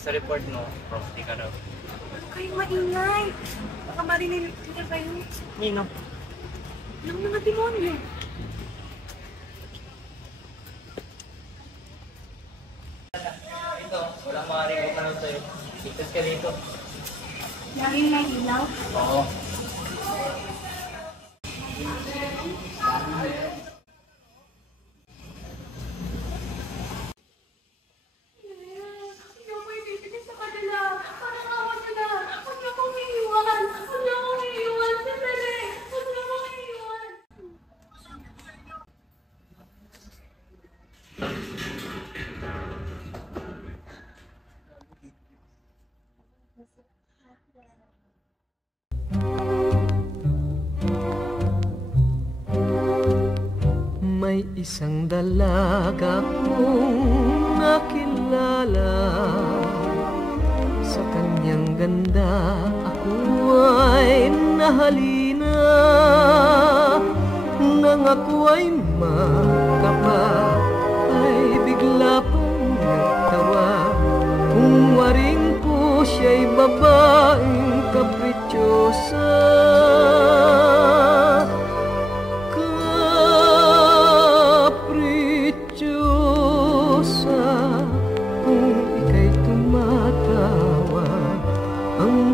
Sa report mo, positive ka raw. Huwag kayong maingay. Baka marinig kita kayo. Nino? Ng mga demonyo. Ito, walang maaaring ka sa'yo. Ligtas ka dito. Laging may ilaw? Oo. May isang dalaga kong nakilala. Sa kanyang ganda ako ay nahalina. Nang ako ay makapat ay bigla pang nagtawa. Kung waring ko siya'y babaeng kaprityosa.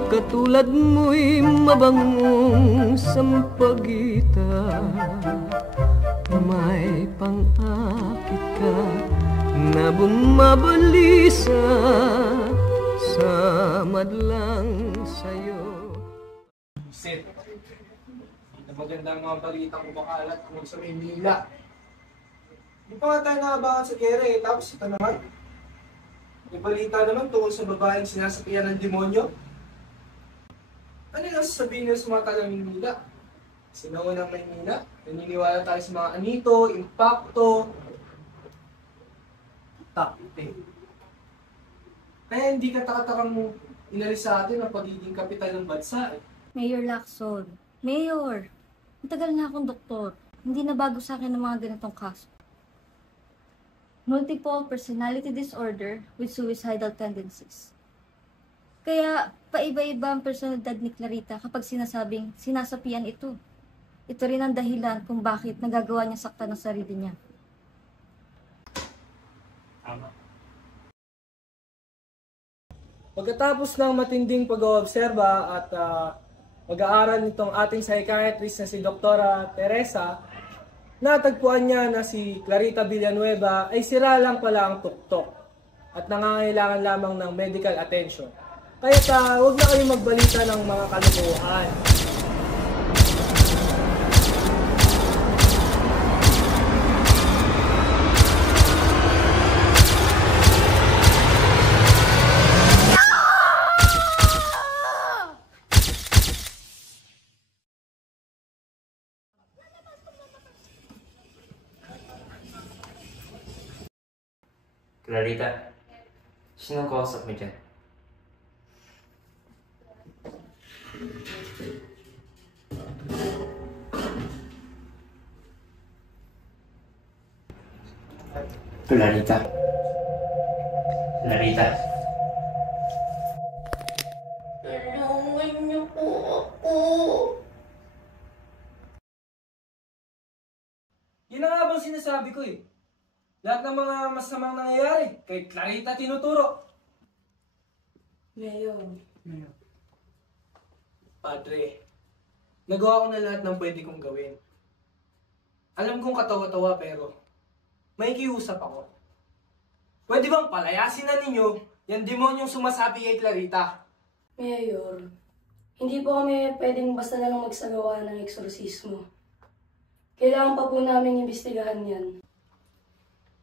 Katulad mo'y mabangong sampagita. May pang-akit ka na bumabalisa sa madlang sa'yo. Sid, maganda ang mga balita ko makalat kung sa Maynila. Di pa nga tayo nakabangan sa kere tapos ito naman. May balita naman tungkol sa babaeng sinasapian ng demonyo. Ano yung sasabihin nila sa mga taga Maynila? Sinaon ng Maynila, naniniwala tayo sa mga anito, impacto, takte. Kaya hindi katakatakang inalis sa atin ang pagiging kapital ng bansa. Mayor Lacson, Mayor, matagal na akong doktor. Hindi na bago sa akin ang mga ganitong kaso. Multiple personality disorder with suicidal tendencies. Kaya, paiba-iba ang personalidad ni Clarita kapag sinasabing sinasapian ito. Ito rin ang dahilan kung bakit nagagawa niya saktan ang sarili niya. Tama. Pagkatapos ng matinding pag-oobserba at mag-aaral nitong ating psychiatrist na si Dr. Teresa, natagpuan niya na si Clarita Villanueva ay sira lang pala ang tuktok at nangangailangan lamang ng medical attention. Kaya huwag na kayong magbalita ng mga kalokohan. Clarita, sinong kausap mo dyan? Clarita. Clarita. Tulungan niyo po ako. Yun na nga bang sinasabi ko eh. Lahat ng mga masamang nangyayari, kay Clarita tinuturo. Mayor. Padre, nagawa ko na lahat ng pwede kong gawin. Alam kong katawa-tawa pero may kiusap ako. Pwede bang palayasin na ninyo yung demonyong sumasabi kay Clarita? Mayor, hindi po kami pwedeng basta na lang magsagawa ng eksorsismo. Kailangan pa po namin imbestigahan yan.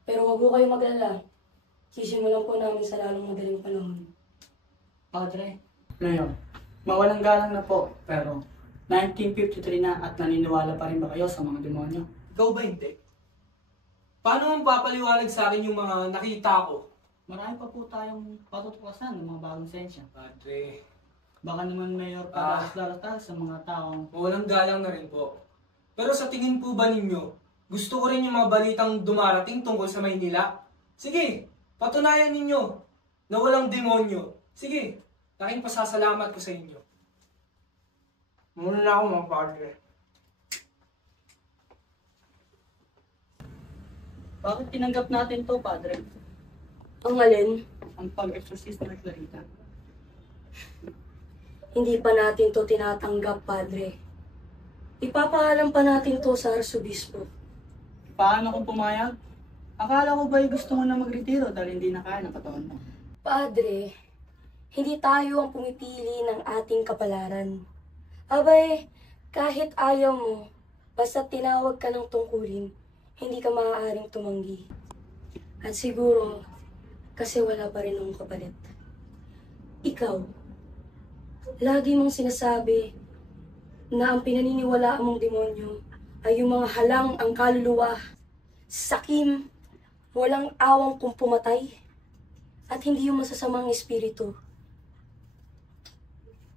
Pero wag po kayong mag-alala. Sisimulan po namin sa lalong madaling panahon. Padre, Mayor, mawalang galang na po, pero 1953 na at naniniwala pa rin ba kayo sa mga demonyo? Ikaw ba hindi? Paano mong papaliwanag sa akin yung mga nakita ko? Marami pa po tayong patutuklasan ng mga bagong sensya. Padre, Baka naman Mayor padalas-dalas sa mga taong... walang galang na rin po. Pero sa tingin po ba ninyo, gusto ko rin yung mga balitang dumarating tungkol sa Maynila? Sige, patunayan ninyo. na walang demonyo. Sige, laking pasasalamat ko sa inyo. Muna na ako mga padre. Bakit tinanggap natin to, Padre? Ang alin, Ang pag-exorcismo ni Clarita. hindi pa natin to tinatanggap, Padre. Ipapahalam pa natin to sa Arsobispo. Paano kung pumayag? Akala ko ba'y gusto mo na magretiro dahil hindi na kaya ng katawan mo? Padre, hindi tayo ang pumipili ng ating kapalaran. Abay, kahit ayaw mo, basta tinawag ka ng tungkulin, hindi ka maaaring tumanggi. At siguro, kasi wala pa rin akong kapalit. Ikaw, lagi mong sinasabi na ang pinaniniwalaan mong demonyo ay yung mga halang ang kaluluwa, sakim, walang awang kung pumatay, at hindi yung masasamang espiritu.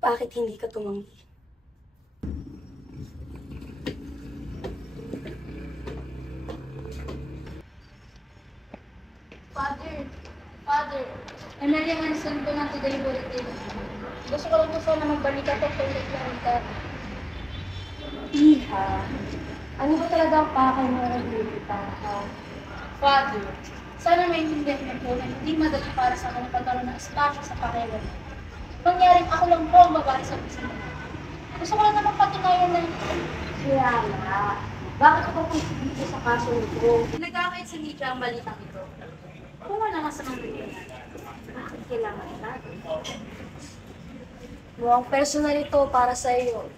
Bakit hindi ka tumanggi? Father, nanayangan ko na today bulletin. Gusto ko lang po sana magbalik ako kay Clarita. Iha, ano ba talaga ang pakay mo ng Clarita? Father, sana maintindihan niyo po na hindi madali para sa akin ang pagkaroon ng espasyo sa pakialam. Mangyaring ako lang po ang babae sa puso mo. Gusto ko lang naman patunayan na Kaya nga, bakit ako dito sa kaso nito? nagkakait sa media ang balitang ito. Kung wala nga sa mga media, Bakit kailangan natin? Mukhang personal ito para sa iyo.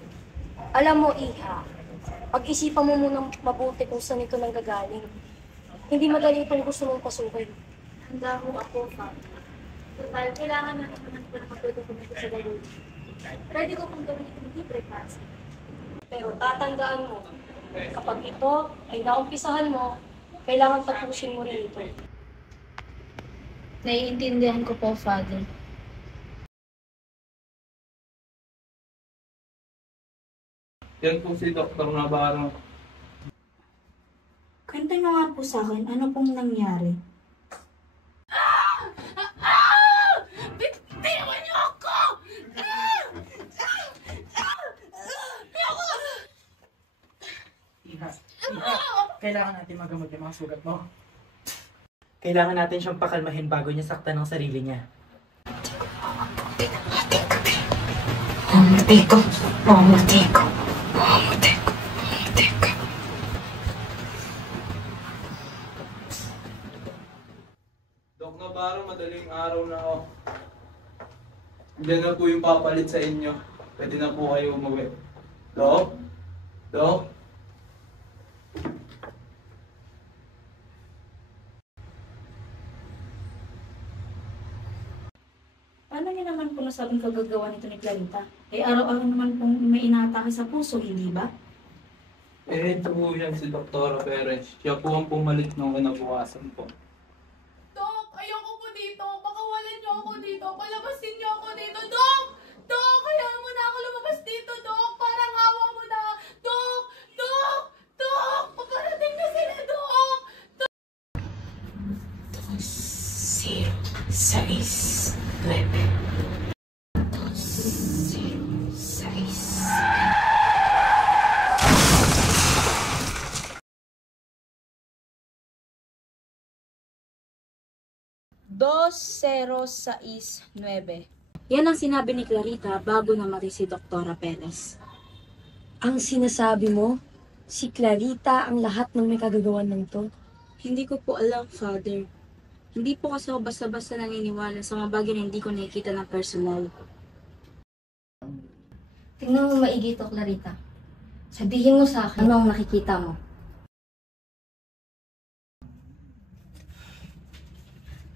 Alam mo, Iha, pag-isipan mo munang mabuti kung saan ito nanggagaling. Hindi madali itong gusto mong pasukin. handa ho ako, Father. Total, kailangan na naman ko na matutunan sa gagawin. Ready ko kung gawin itong libre para sa iyo. Pero tatandaan mo, kapag ito ay naumpisahan mo, kailangan tapusin mo rin ito. Naiintindihan ko po, Father. Yan po si Dr. Navarro. Kwento nyo nga po sa akin, ano pong nangyari? Bitiwan niyo ako! Iha, kailangan natin magamot yung mga sugat mo. Kailangan natin siyang pakalmahin bago niya saktan ng sarili niya. Dok Navarro, madaling araw na ako. Diyan na po yung papalit sa inyo. Pwede na po kayo umuwi. Dok? Dok? Paano niyo naman po nasabing kagagawa nito ni Clarita? Eh, araw-araw naman pong may inaatake sa puso, hindi ba? Eh, ito po yan si Dr. Perez. Siya po ang pumalit nung kinabukasan po. Dok, ayoko po dito. Pakawalan niyo ako dito. Palabasin niyo ako dito. Dok! Dok, hayaan mo na ako lumabas dito, Dok. Parang awa mo na. Dok! Dok! Dok! Paparating na sila, Dok! Yan ang sinabi ni Clarita bago namatay si Dr. Perez. Ang sinasabi mo, si Clarita ang lahat ng may kagagawan ng to. Hindi ko po alam, Father. Hindi po kasi ako basta-basta naniniwala sa mga bagay na hindi ko nakikita ng personal. Tingnan mo maigi ito, Clarita. Sabihin mo sa akin ano ang nakikita mo.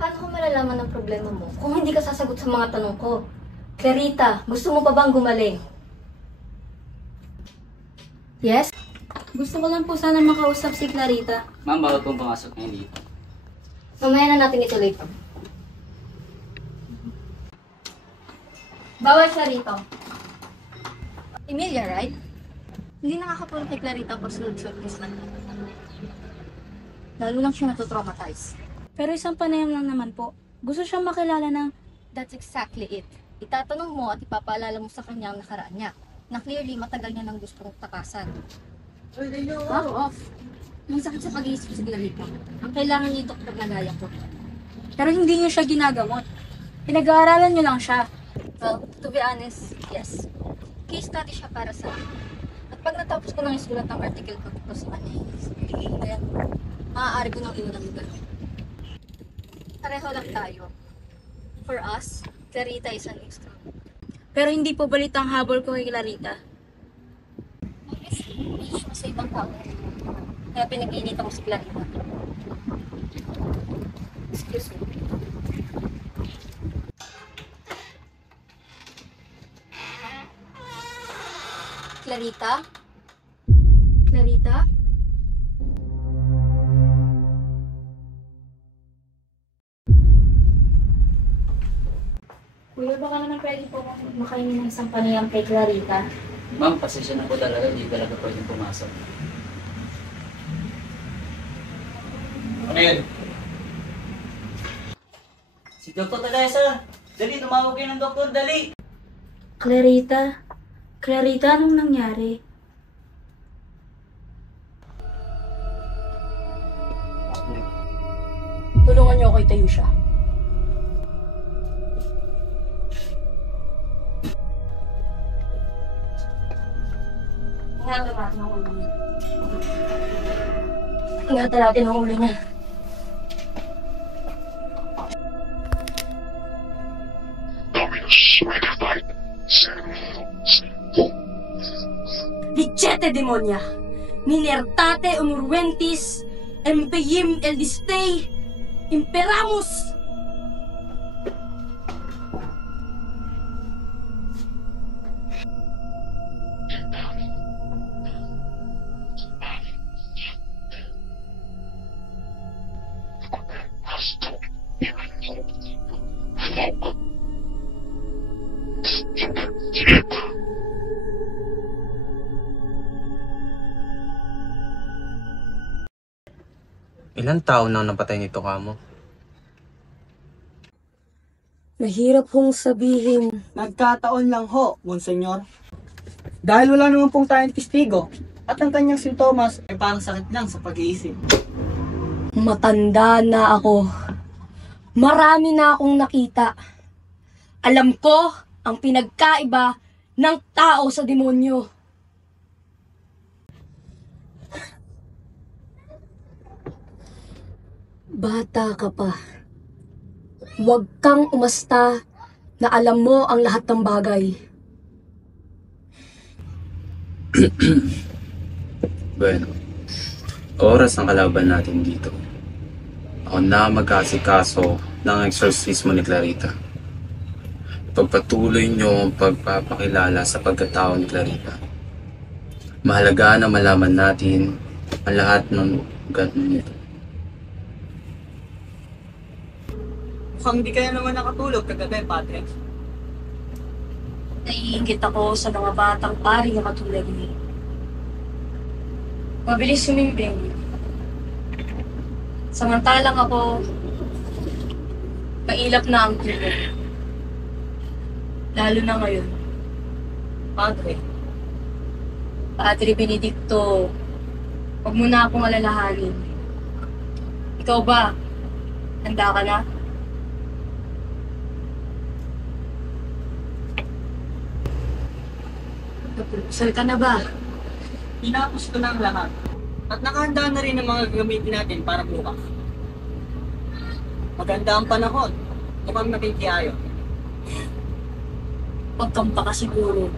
Paano ko malalaman ang problema mo kung hindi ka sasagot sa mga tanong ko? Clarita, gusto mo pa bang gumaling? Yes? Gusto ko lang po sana makausap si Clarita. Ma'am, bawal pong pumasok ngayon dito. Mamaya na natin ituloy ito. Bawal siya rito. Emilia, right? Hindi nakakapulong kay Clarita pag sunod-sunod lang. Lalo lang siya natutraumatize. Pero isang panayam lang naman po. Gusto siyang makilala ng... That's exactly it. Itatanong mo at ipapaalala mo sa kanya ang nakaraan niya, na clearly matagal niya nang gustong takasan. Wow, off. Masakit sa pag-iisip si Clarita. Ang kailangan niya yung doktor na gaya ko. Pero hindi niyo siya ginagamot. Pinag-aaralan niyo lang siya. Well, to be honest, yes. Case study siya para sa akin. At pag natapos ko nang isulat ng article ko dito sa kanya, then, maaari ko nang iwan ang gano'n. Pareho lang tayo. For us, Clarita is an instrument. Pero hindi po balitang habol ko kay Clarita. Obviously, may issue sa ibang tao. Kaya pinag-iinitan ko si Clarita. Excuse me. Clarita? Clarita? Kuya, baka naman pwede po makainin ng isang panayam kay Clarita. Ma'am, pasensya na po talaga, hindi talaga pwedeng pumasok. Ano yun? Si Dr. Teresa! Dali, tumawag kayo ng doktor, dali! Clarita? Clarita, anong nangyari? Tulungan niyo ako itayo siya. Ingatan natin ang ulo niya. Ingatan natin ang ulo niya. Dicete demonia, minertate umurventis, empeyim eldistei, imperamus. Ilang tao nang napatay nito kamo? Mahirap hong sabihin. Nagkataon lang ho, Monsenyor. Dahil wala naman pong tayong testigo at ang kanyang sintomas ay parang sakit lang sa pag-iisip. Matanda na ako. Marami na akong nakita. Alam ko ang pinagkaiba ng tao sa demonyo. Bata ka pa. Huwag kang umasta na alam mo ang lahat ng bagay. Bueno, oras ang kalaban natin dito. Ako na mag-asikaso ng eksorsismo ni Clarita. Pagpatuloy niyo ang pagpapakilala sa pagkatao ni Clarita. Mahalaga na malaman natin ang lahat ng ganun nito. Mukhang di kaya naman nakatulog kagabi, Padre. Naiingit ako sa mga batang pari na katulad niya. Mabilis sumimbing. Samantalang ako, mailap na ang tubo. Lalo na ngayon. Padre. Padre Benedicto, huwag mo na akong alalahanin. Ikaw ba? Handa ka na? Napulsal ka na ba? Tinapos ko na ang lahat. At nakahanda na rin ang mga gagamitin natin para bukas. Maganda ang panahon. Mukhang nakikiayo. Huwag kang pakasiguro.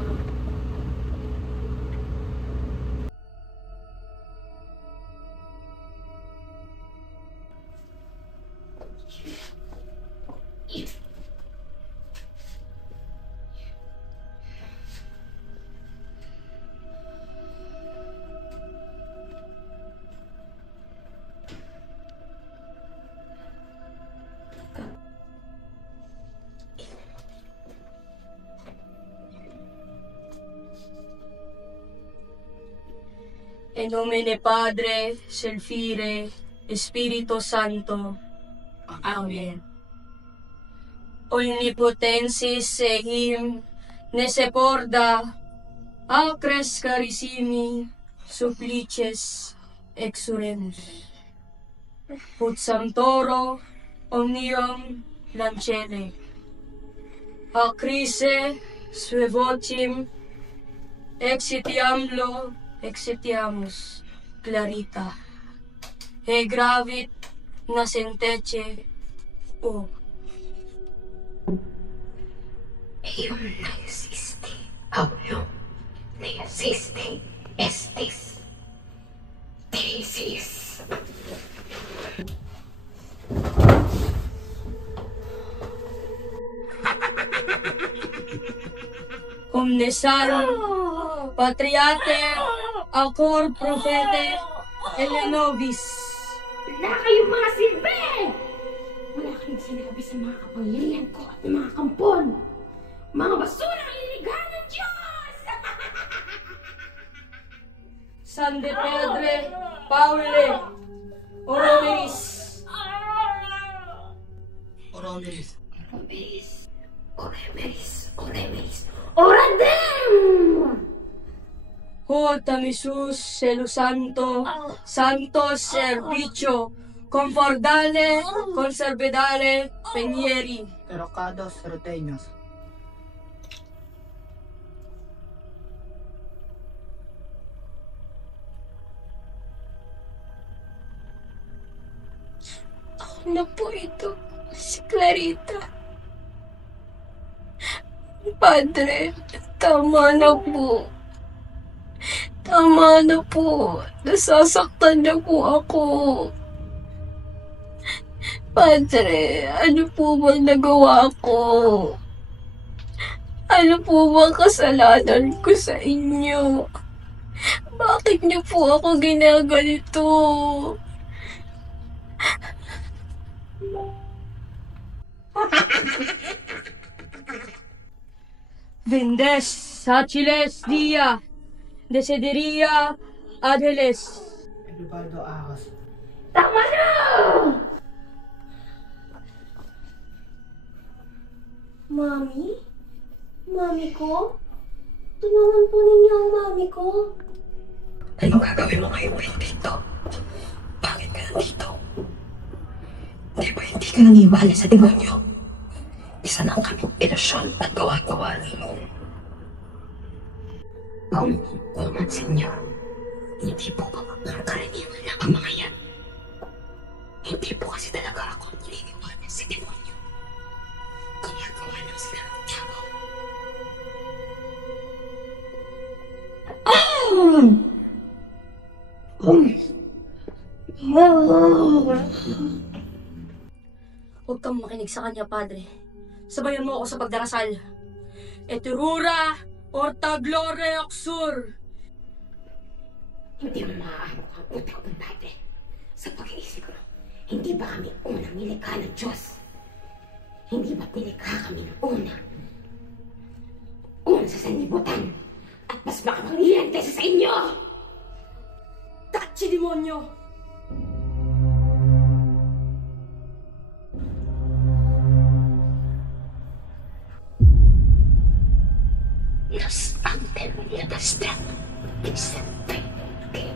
In nomine Padre, Selfire, Espiritu Santo. Amen. omnipotensis sehim, neseporda, acres carissimi, supplices exuremus. Ut sanctoro omnium lancere, acrise sue vocim, exitiamlo, exitiamus, Clarita. He gravit nascentece o. Eum naesiste, aulium naesiste, estis, thesis. Omnesan, patriater, acor profete, Eleanovis. Wala kayong mga silbi! Wala kayong sinabi sa mga kapangyarihan ko at mga kampon. Mga basurang liligahan ng Diyos! San de Pedre, Paule, Oromeris. Oromeris. Oromeris. Oromeris. Oromeris. Oradem! Ho tamisus celo santo, santo servicio, confordale, conservedale, penieri. Terocados roteños. Ako na po ito, si Clarita. Padre, tama na po. Tama na po. Nasasaktan na po ako. Padre, ano po ba nagawa ko? Ano po ba kasalanan ko sa inyo? Bakit niyo po ako ginaganito? Vendes, Sachiles, Dia, Desideria, Adheles. Eduardo Ahos. Tama na! Mami? Mami ko? Tulungan po ninyo ang mami ko. Anong gagawin mo ngayon, Benedicto? Bakit ka nandito? Di ba hindi ka nangiwala sa demonyo? Isa na ang kaming ilusyon at gawa-gawa mo. Kung umansin niyo, hindi po ba karaniwan lang ang mga yan? Hindi po kasi talaga ako naniniwala sa demonyo. Gawa-gawa lang sila ng tao. Huwag kang makinig sa kanya, Padre. Sabayan mo ako sa pagdarasal. Eturura, orta glore oxur. Hindi mo maaano ang utak ng Padre. Sa pag-iisip mo, hindi ba kami unang nilikha ng Diyos? Hindi ba't nilikha kami ng una? Una sa sanlibutan at mas makapangyarihan kaysa sa inyo! Tachi demonyo! Nos antem labastem, sempre que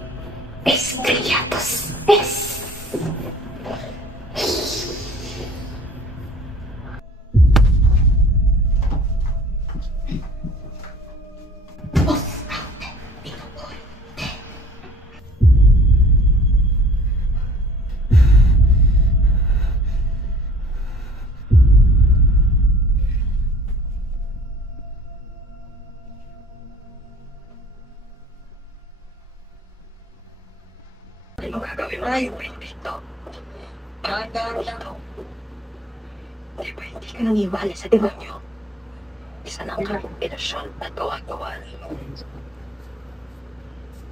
es criados es. Ano gagawin mo ngayon, Benedicto? Bakit ka nandito? Di ba hindi ka nangiwala sa demonyo? Isa na ang kaming ilusyon at gawa-gawa mo.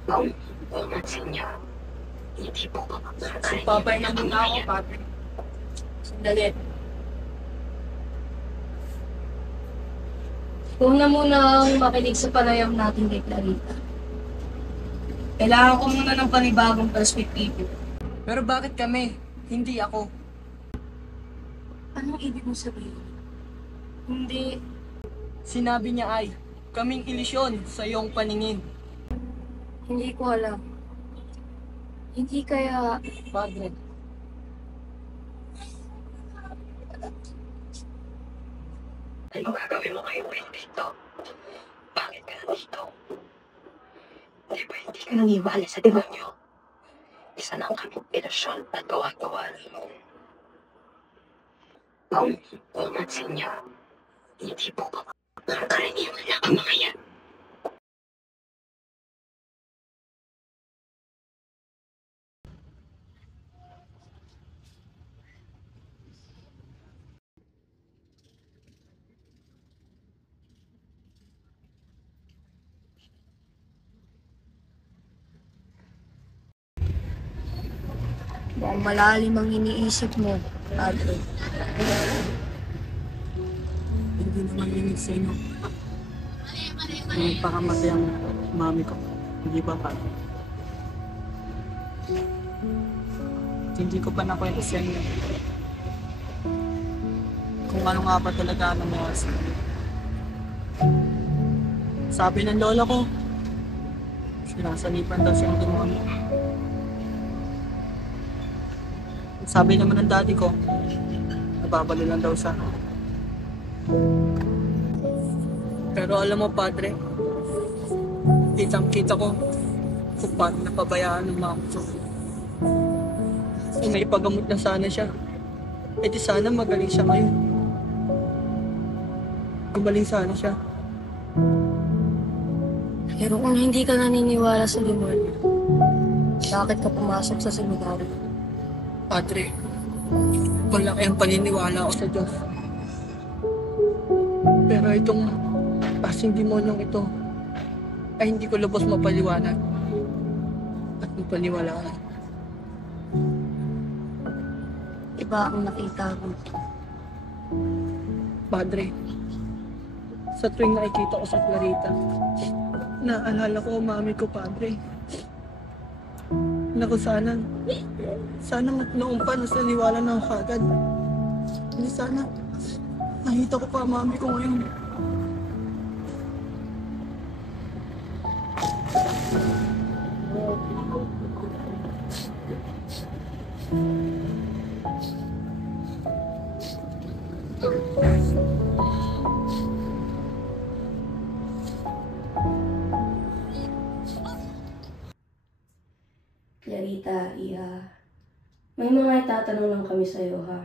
Kung umansin niyo, hindi po ba karaniwan Papay na lang ang muna mga ako, yan? Padre. Sandali. Huwag na muna makinig sa panayam natin kay Clarita. Kailangan ko muna ng panibagong perspektibo. Pero bakit kami? Hindi ako. Anong ibig mo sabihin? Hindi. Sinabi niya ay, kaming ilusyon sa iyong paningin. Hindi ko alam. Hindi kaya... Padre. Ano gagawin mo ngayon dito? Bakit ka nandito? Di ba hindi ka nangiwala sa demonyo? Isa na ang kaming ilusyon at gawa-gawa lang. Pumansin niyo, hindi po ba ang karaniwan lang ang mga yan? Mukhang malalim ang iniisip mo, Padre. Hindi naman linig sa inyo. Pakamatay ang mami ko. Hindi ba, Padre? Hindi ko pa nakwento sa inyo kung ano nga ba talaga ang nangyari sa inyo. Sabi ng lola ko, sinasanipan daw siyang demonyo. Sabi naman ng daddy ko, nababalo lang daw siya. Pero alam mo, Padre, kitang-kita ko kung paano napabayaan ng mama ko. Kung may pagamot na sana siya, eh di sana magaling siya ngayon. Gumaling sana siya. Pero kung hindi ka naniniwala sa demonyo, bakit ka pumasok sa seminaryo? Padre, malaki ang paniniwala ko sa Diyos. Pero itong asing demonyong ito ay hindi ko lubos mapaliwanag at mapaniwalaan. Iba ang nakita ko. Padre, sa tuwing nakikita ko sa Clarita, naalala ko ang mami ko, Padre. Naku, sana noong pa nasaniwala na ako kagad. Hindi sana nakita ko pa ang mami ko ngayon. Clarita, may mga itatanong lang kami sa'yo, ha?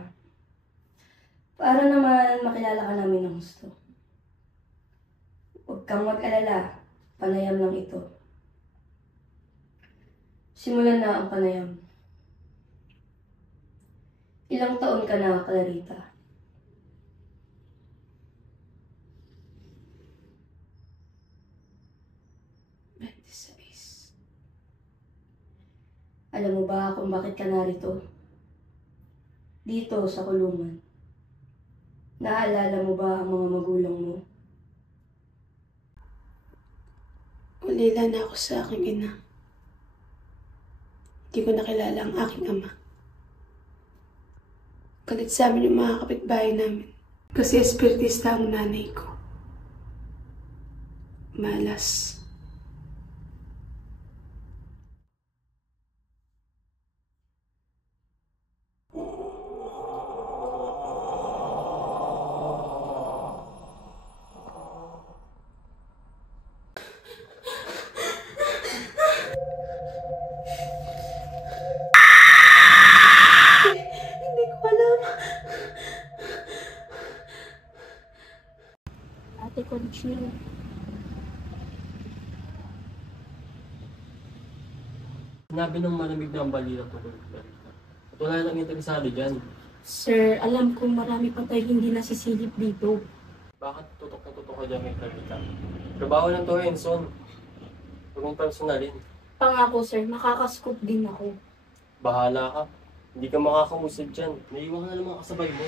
Para naman makilala ka namin ng gusto. Huwag kang mag-alala, panayam lang ito. Simulan na ang panayam. Ilang taon ka na, Clarita? Alam mo ba kung bakit ka narito? Dito sa kulungan. Naalala mo ba ang mga magulang mo? Ulila na ako sa aking ina. Hindi ko nakilala ang aking ama. Galit sa amin yung mga kapitbahay namin. Kasi espiritista ang nanay ko. Malas. Ate Conchil. Sinabi ng malamig na ang balita tungkol kay Clarita. At wala nang interesado dyan. Sir, alam kong marami pa tayong hindi nasisilip dito. Bakit tutok na tutok ka dyan kay Clarita? Trabaho lang to, Henson. Huwag mong personalin. Pangako sir, makakascoop din ako. Bahala ka. Hindi ka makakamusad dyan. Naiwan ka na naman kasabay mo.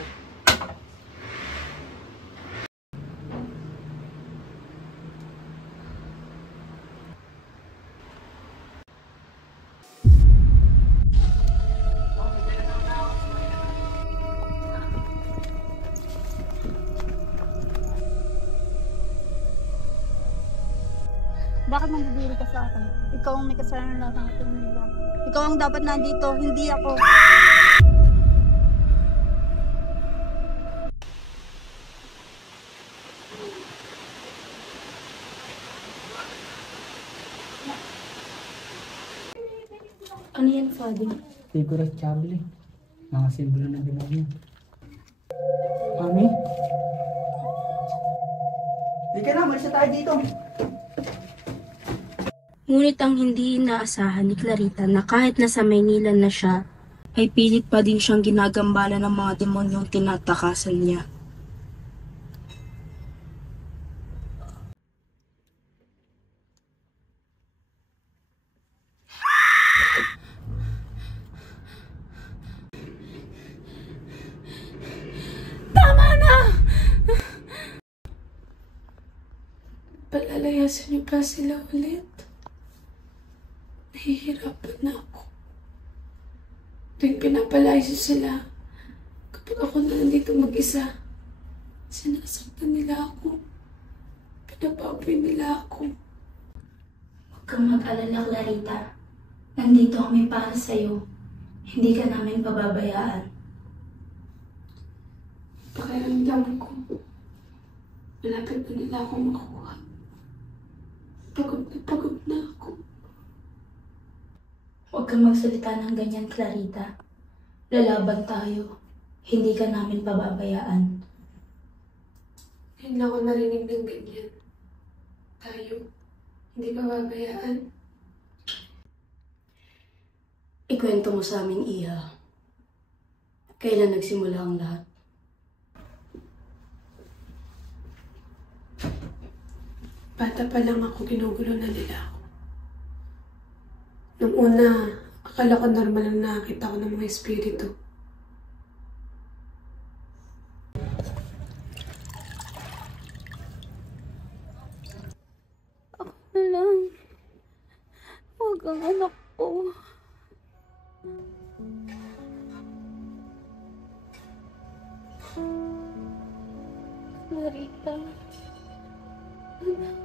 Bakit mandidiri ka sa akin? Ikaw ang may kasalanan lahat ng tumila. Ikaw ang dapat nandito, hindi ako. Ano yan, Father? Figura Chabli. Mga simbolo ng demonyo. Mami? Hindi ka na, malis na tayo dito. Ngunit ang hindi inaasahan ni Clarita na kahit nasa Maynila na siya, ay pilit pa din siyang ginagambala ng mga demonyong tinatakasan niya. Tama na! Palalayasan niyo pa sila ulit. Nahihirapan na ako. Tuwing pinapalayas sila, kapag ako na nandito mag-isa, sinasaktan nila ako. Pinapapoy nila ako. Huwag kang mag-alala, Clarita. Nandito kami para sa'yo. Hindi ka namin pababayaan. Pakiramdam ko, malapit na nila ako makuha. Pagod na ako. Huwag kang magsalita ng ganyan, Clarita. Lalaban tayo. Hindi ka namin pababayaan. Ngayon lang ako narinig ng ganyan. Tayo, hindi pababayaan. Ikwento mo sa amin, Iha. Kailan nagsimula ang lahat? Bata pa lang ako, ginugulo na nila ako. Nung una, akala ko normal lang nakakita ko ng mga espiritu. Ako na lang. Huwag ang anak ko. Clarita. Anak.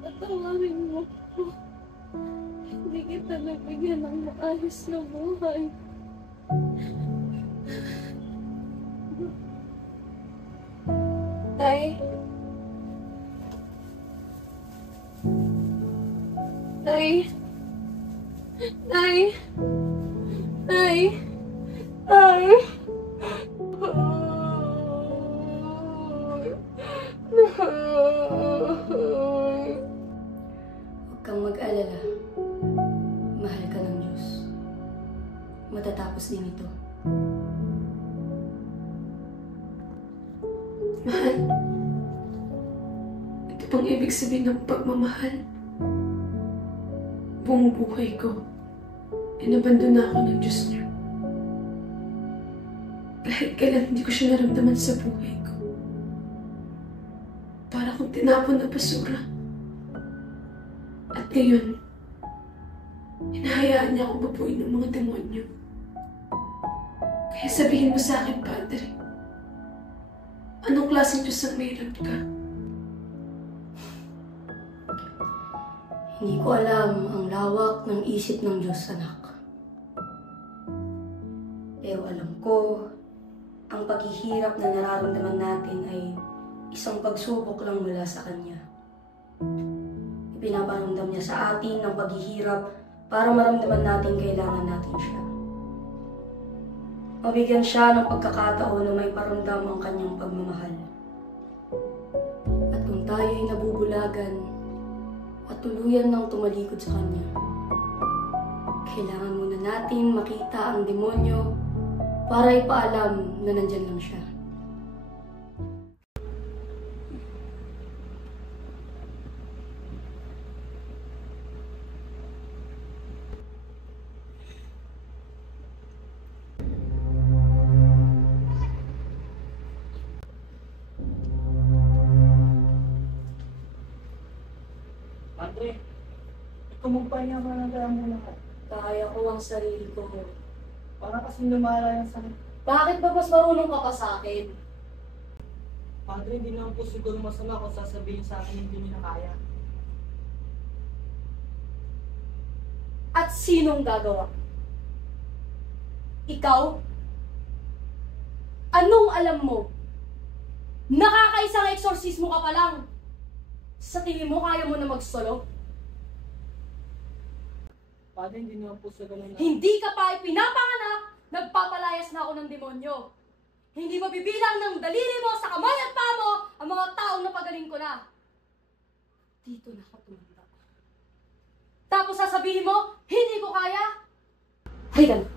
Patawarin mo ko. Hindi kita nabigyan ng maayos na buhay. Tay. Tay. Tay. Tay. Tay. Huwag kang mag-alala. Mahal ka ng Diyos. Matatapos din ito. Mahal. Ito pang ibig sabihin ng pagmamahal. Buong buhay ko, inabandona ako ng Diyos niyo. Kahit kailan hindi ko siya naramdaman sa buhay ko. Para kung tinapon na basura. At ngayon, hinahayaan niya akong babuin ng mga demonyo. Kaya sabihin mo sa akin, Padre, anong klaseng Diyos ang mayroon ka? Hindi ko alam ang lawak ng isip ng Diyos, anak. Pero alam ko, ang paghihirap na nararamdaman natin ay isang pagsubok lang mula sa Kanya. Ipinaparamdam niya sa atin ang paghihirap para maramdaman natin kailangan natin siya. Mabigyan siya ng pagkakataon na may paramdam ang Kanyang pagmamahal. At kung tayo ay nabubulagan at tuluyan ng tumalikod sa Kanya, kailangan muna natin makita ang demonyo para ipaalam na nandyan lang siya. Andre, kumagpahinga ka na kaya muna ka. Kaya ko ang sarili ko. Para kasing lumala yung sakit. Bakit ba mas marunong ka pa sa akin? Padre, hindi naman po siguro masama kung sasabihin sa akin hindi niya kaya. At sinong gagawa? Ikaw? Anong alam mo? Nakakaisang eksorsismo ka pa lang. Sa tingin mo, kaya mo na mag-solo? Padre, hindi naman po sa ganun na... Hindi ka pa ipinapanganak, nagpapalayas na ako ng demonyo. Hindi mabibilang ng daliri mo sa kamay at paa mo ang mga taong napagaling ko na. Dito na ako tumanda. Tapos sasabihin mo, hindi ko kaya? Halika na.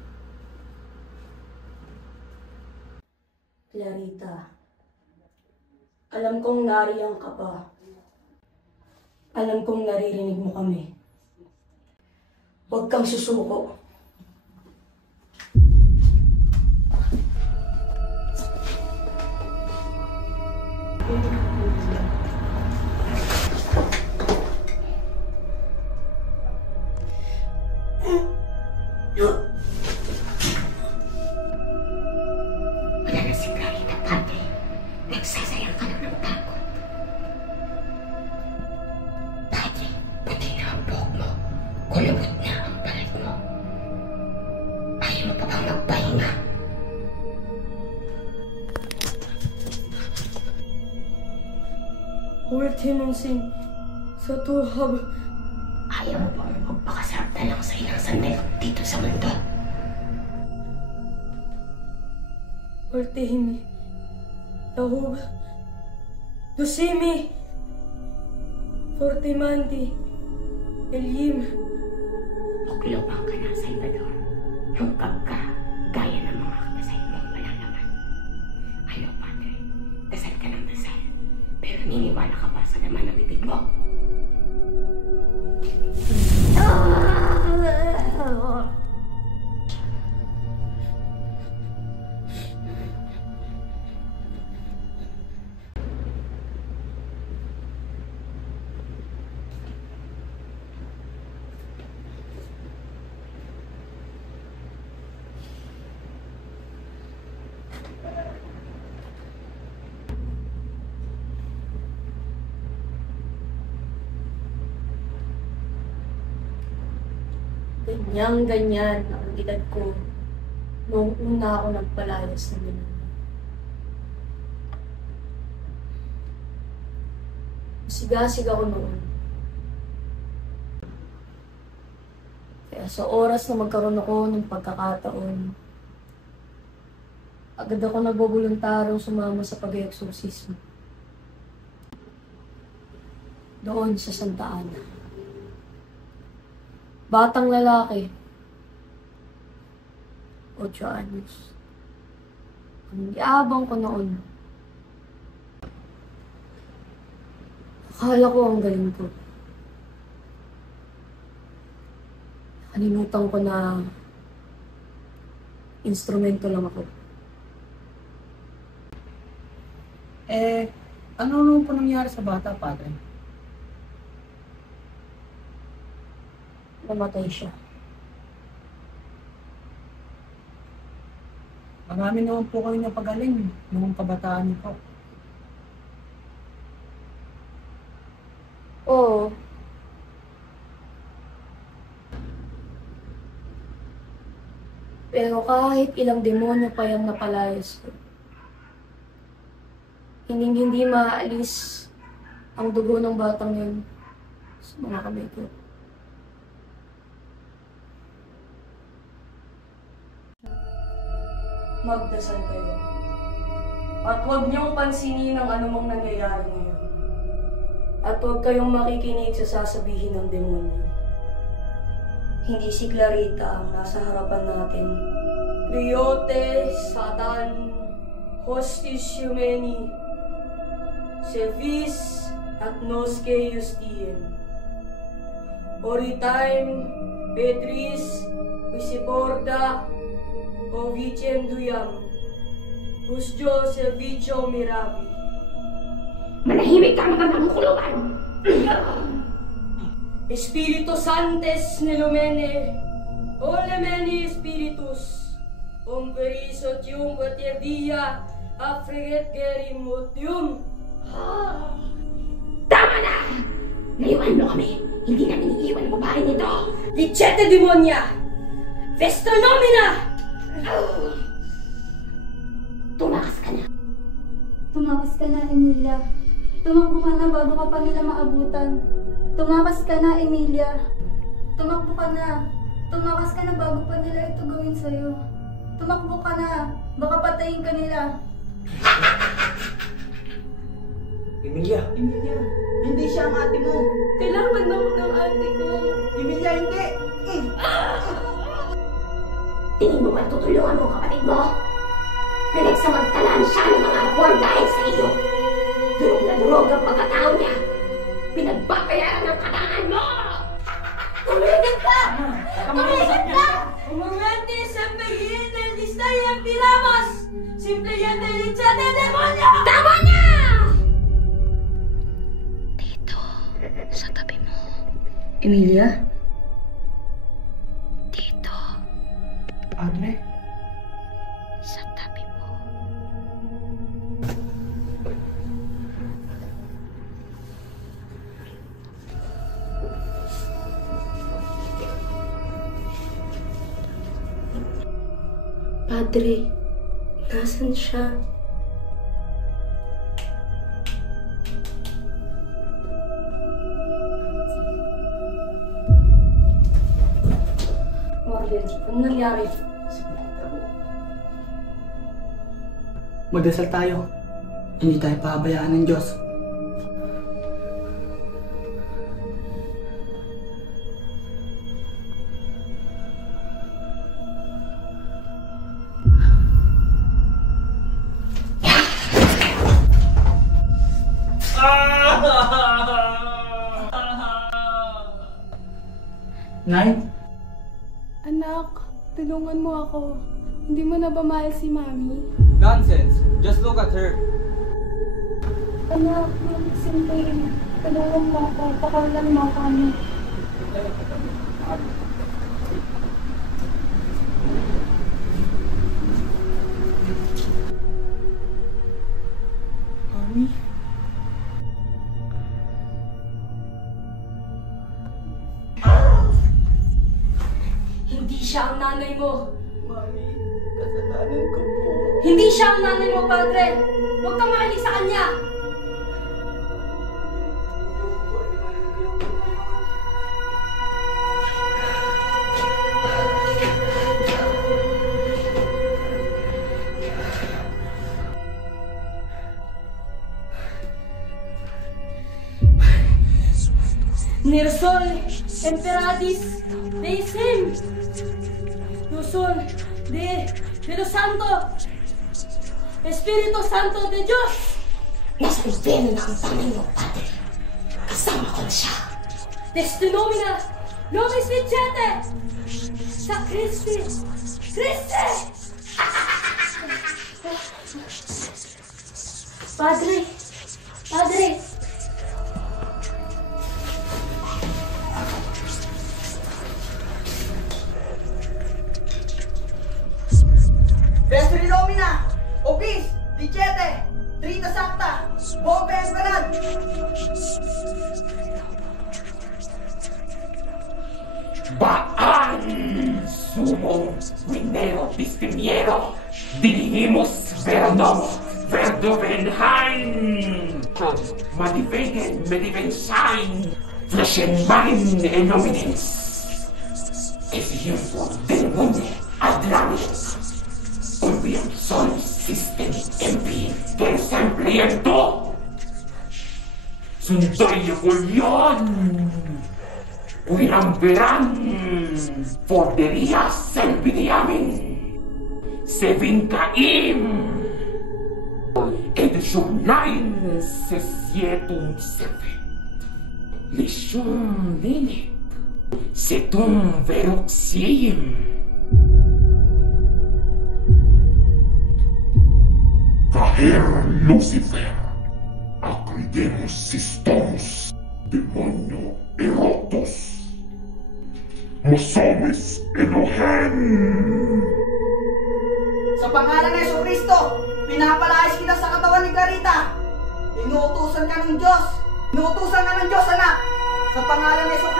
Clarita, alam kong nariyan ka pa. Alam kong naririnig mo kami. Huwag kang susuko. Wala na si Clarita, Padre. Nagsasayang ka lang ng takot. Padre, pati na ang buhok mo. Kulubot na ang balat mo. Ayaw mo pa bang magpahinga? Ulti mong sing sa tuhab. Ayaw mo bang magpakasarap na lang sa ilang sandali dito sa mundo? Ultihimi. Tahub. Dusimi. Fortimandi. Elim. Maglubang ka na, Salvador. Hungkap ka, gaya ng mga kasal mong walang laman. Ano, Padre? Dasal ka ng dasal. Pero niniwala ka ba sa laman ng bibig mo? Ganyan ang edad ko noong una ako nagpalayas ng demonyo. Sigasig ako noon. Kaya sa oras na magkaroon ako ng pagkakataon, agad ako nagbobuluntarong sumama sa pag-eksorsismo. Doon sa Santa Ana. Batang lalaki. 8 anyos. Ang yabang ko noon. Akala ko ang galing ko. Kalimutan ko na instrumento lang ako. Ano nung po nangyari sa bata, Padre? Namatay siya. Marami naman po kayo napagaling noong kabataan niyo po. Oo. Pero kahit ilang demonyo pa yung napalayas ko, hindi maalis ang dugo ng batang yun sa mga kamay ko. Magdasal kayo. At huwag niyong pansinin ang anumang nangyayari ngayon. At huwag kayong makikinig sa sasabihin ng demonyo. Hindi si Clarita ang nasa harapan natin. Triote, Satan, Hostis Humani, Sevis at Nosce Justiem. Oritime, Petris, Visiporda, o Vicem Duyam, Husjo Servicio Mirabi. Manahimik ka, matandang kulungan! Espiritu Santes Nilumene, Olemeni Spiritus, Omperiso Tium Patierdia, Afriget Gerim Otium. Tama na! Naiwan mo kami! Hindi namin iiwan ang babae nito. Licete demonia! Vestronomina! Tumakas ka na. Tumakas ka na, Emilia. Tumakbo ka na bago ka pa nila maabutan. Tumakas ka na, Emilia. Tumakbo ka na. Tumakas ka na bago pa nila ito gawin sa'yo. Tumakbo ka na. Baka patayin ka nila. Emilia! Emilia, hindi siya ang ate mo. Kailangan ako ng ate ko. Emilia, hindi! Tingin mo ba tutulungan mo ang kapatid mo? Pinagsamantalaan siya ng mga hapon dahil sa iyo. Durog na durog ang pagkatao niya. Pinagbabayaran ng katangan mo! Tumigil ka! Tumigil ka! Umuwerte sa pagiin ng listay ang pilamos! Simple yan na Licete demonyo! Tama na! Sa tabi mo. Emilia? Dito. Padre? Sa tabi mo. Padre, nasan siya? Marlin, ano nangyari? Magdasal tayo. Hindi tayo pabayaan ng Diyos. Nay? Anak, tulungan mo ako. Hindi mo na ba mahal si Mami? Nonsense! Just look at her. Anak, simple. Tulungan mo ako. Pakawalan mo kami. Mami? Hindi siya ang nanay mo. Mami, kasalanan ko po. Hindi siya ang nanay mo, Padre. Huwag kang makinig sa kanya. Nirsol, Emperadis, Deisim, Luzon, de los Santo, Espiritu Santo de Diyos. Nasa impyerno na ang tanay mo, Padre. Kasama ko na siya. Testinomina, Nobis Licete, sa Christi, Christi! Padre! Padre! Vestri Domina! Opis! Licete! Trita Sancta! Bombe Emperad! Baal Sumo Minero Distiniero dirigimos Vernom Verdovenheim Madiwegen Medivenschein Fleschenbein Enomines Esigiumur Demonde Adlanis Umbium Sol System Empi Desempliento Sundoy Julion Uiramberan Forderia Selvidiamin Sevincaim Ed Jumlain Sesietum Sevet Lishum Linet Setum Veroxiim Caer Lucifer Acridemus Sistomus Demonio Erotos Mosomes Elohen Sa pangalan ng Jesucristo, pinapalayas kita sa katawan ni Clarita. Inuutusan ka ng Diyos. Inuutusan ka ng Diyos, anak. Sa pangalan ng Jesucristo.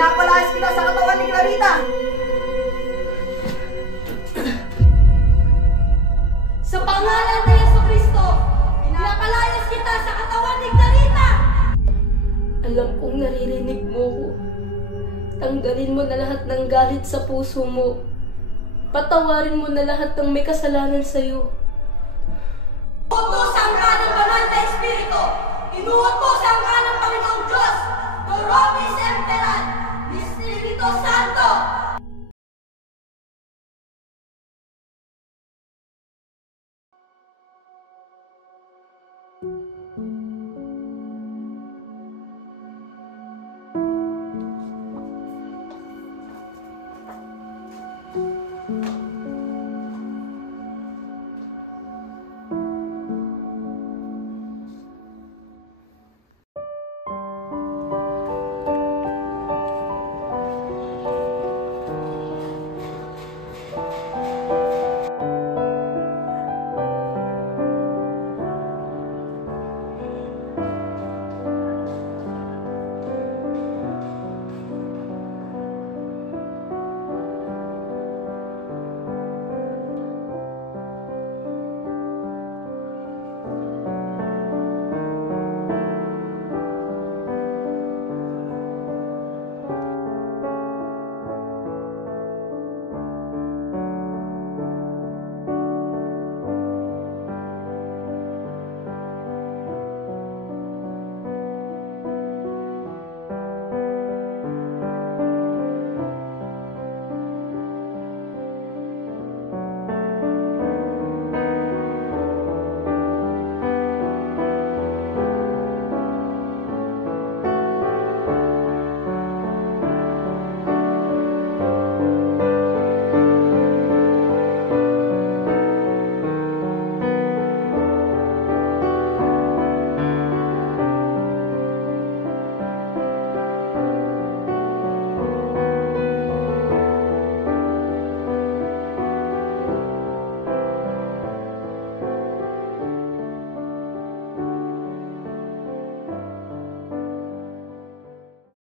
Pinapalayas kita sa katawan ni Clarita! Sa pangalan ni Jesucristo, pinapalayas kita sa katawan ni Clarita! Alam kong naririnig mo ko. Tanggalin mo na lahat ng galit sa puso mo. Patawarin mo na lahat ng may kasalanan sa'yo. Inuutosan ka ng banal na Espiritu! Inuutosan ka ng